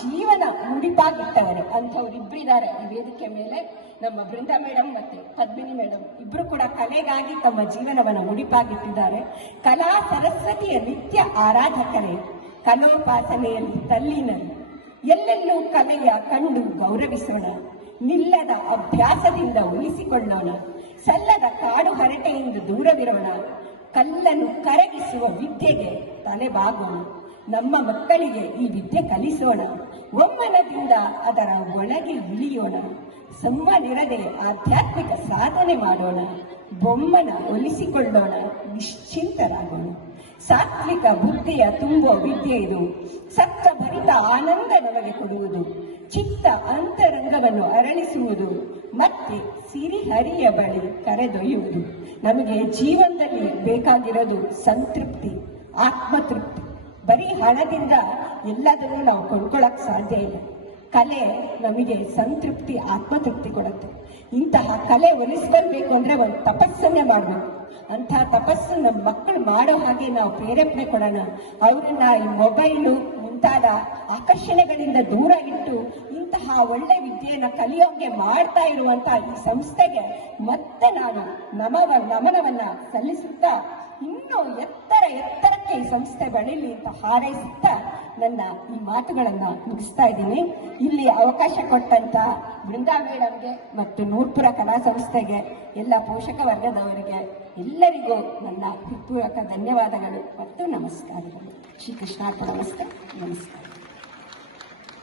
ಜೀವನ ಮುಡಿಪಾಗಿಟ್ಟವರು ಅಂಥವ್ರು ಇಬ್ಬರಿದ್ದಾರೆ ಈ ವೇದಿಕೆ ಮೇಲೆ. ನಮ್ಮ ಬೃಂದಾ ಮೇಡಮ್ ಮತ್ತೆ ಪದ್ಮಿನಿ ಮೇಡಮ್ ಇಬ್ರು ಕೂಡ ಕಲೆಗಾಗಿ ತಮ್ಮ ಜೀವನವನ್ನು ಮುಡಿಪಾಗಿಟ್ಟಿದ್ದಾರೆ. ಕಲಾ ಸರಸ್ವತಿಯ ನಿತ್ಯ ಆರಾಧಕರೇ, ಕಲೋಪಾಸನೆಯಲ್ಲಿ ತಲ್ಲೀನರು. ಎಲ್ಲೆಲ್ಲೂ ಕಲೆಯ ಕಂಡು ಗೌರವಿಸೋಣ, ನಿಲ್ಲದ ಅಭ್ಯಾಸದಿಂದ ಉಳಿಸಿಕೊಳ್ಳೋಣ, ಸಲ್ಲದ ಕಾಡು ಹರಟೆಯಿಂದ ದೂರವಿರೋಣ, ಕಲ್ಲನ್ನು ಕರಗಿಸುವ ವಿದ್ಯೆಗೆ ತಲೆಬಾಗೋಣ. ನಮ್ಮ ಮಕ್ಕಳಿಗೆ ಈ ವಿದ್ಯೆ ಕಲಿಸೋಣ, ಒಮ್ಮನದಿಂದ ಅದರ ಒಳಗೆ ಇಳಿಯೋಣ, ಸುಮ್ಮನಿರದೆ ಆಧ್ಯಾತ್ಮಿಕ ಸಾಧನೆ ಮಾಡೋಣ, ಬೊಮ್ಮನ ಒಲಿಸಿಕೊಳ್ಳೋಣ, ನಿಶ್ಚಿಂತರಾಗೋಣ. ಸಾತ್ವಿಕ ಬುದ್ಧಿಯ ತುಂಬೋ ವಿದ್ಯೆ ಇದು, ಸತ್ವಭರಿತ ಆನಂದ ನಮಗೆ ಕೊಡುವುದು, ಚಿತ್ತ ಅಂತರಂಗವನ್ನು ಅರಳಿಸುವುದು, ಮತ್ತೆ ಸಿರಿಹರಿಯ ಬಳಿ ಕರೆದೊಯ್ಯುವುದು. ನಮಗೆ ಜೀವನದಲ್ಲಿ ಬೇಕಾಗಿರೋದು ಸಂತೃಪ್ತಿ, ಆತ್ಮತೃಪ್ತಿ. ಬರೀ ಹಣದಿಂದ ಎಲ್ಲದನ್ನು ನಾವು ಕೊಂಡ್ಕೊಳ್ಳಕ್ ಸಾಧ್ಯ ಇಲ್ಲ. ಕಲೆ ನಮಗೆ ಸಂತೃಪ್ತಿ, ಆತ್ಮತೃಪ್ತಿ ಕೊಡುತ್ತೆ. ಇಂತಹ ಕಲೆ ಒಲಿಸ್ಕೊಳ್ಬೇಕು ಅಂದ್ರೆ ಒಂದು ತಪಸ್ಸನ್ನೇ ಮಾಡಬೇಕು. ಅಂತಹ ತಪಸ್ಸು ನಮ್ಮ ಮಕ್ಕಳು ಮಾಡೋ ಹಾಗೆ ನಾವು ಪ್ರೇರೇಪಣೆ ಕೊಡೋಣ. ಅವ್ರನ್ನ ಈ ಮೊಬೈಲು ಮುಂತಾದ ಆಕರ್ಷಣೆಗಳಿಂದ ದೂರ ಇಟ್ಟು ಇಂತಹ ಒಳ್ಳೆ ವಿದ್ಯೆಯನ್ನು ಕಲಿಯೋಂಗೆ ಮಾಡ್ತಾ ಇರುವಂತಹ ಈ ಸಂಸ್ಥೆಗೆ ಮತ್ತೆ ನಾನು ನಮನವನ್ನ ಸಲ್ಲಿಸುತ್ತಾ ಇನ್ನೂ ಎತ್ತರಕ್ಕೆ ಈ ಸಂಸ್ಥೆ ಬೆಳೀಲಿ ಅಂತ ಹಾರೈಸುತ್ತಾ ನನ್ನ ಈ ಮಾತುಗಳನ್ನ ಮುಗಿಸ್ತಾ ಇದ್ದೀನಿ. ಇಲ್ಲಿ ಅವಕಾಶ ಕೊಟ್ಟಂತ ಬೃಂದಾ ಮೇಡಮ್ಗೆ ಮತ್ತು ನೂರ್ಪುರ ಕಲಾ ಸಂಸ್ಥೆಗೆ, ಎಲ್ಲ ಪೋಷಕ ವರ್ಗದವರಿಗೆ ಎಲ್ಲರಿಗೂ ನನ್ನ ಹೃತ್ಪೂರ್ವಕ ಧನ್ಯವಾದಗಳು ಮತ್ತು ನಮಸ್ಕಾರಗಳು. ಶ್ರೀ ಕೃಷ್ಣಾರ್ಪಣ. ನಮಸ್ತೆ.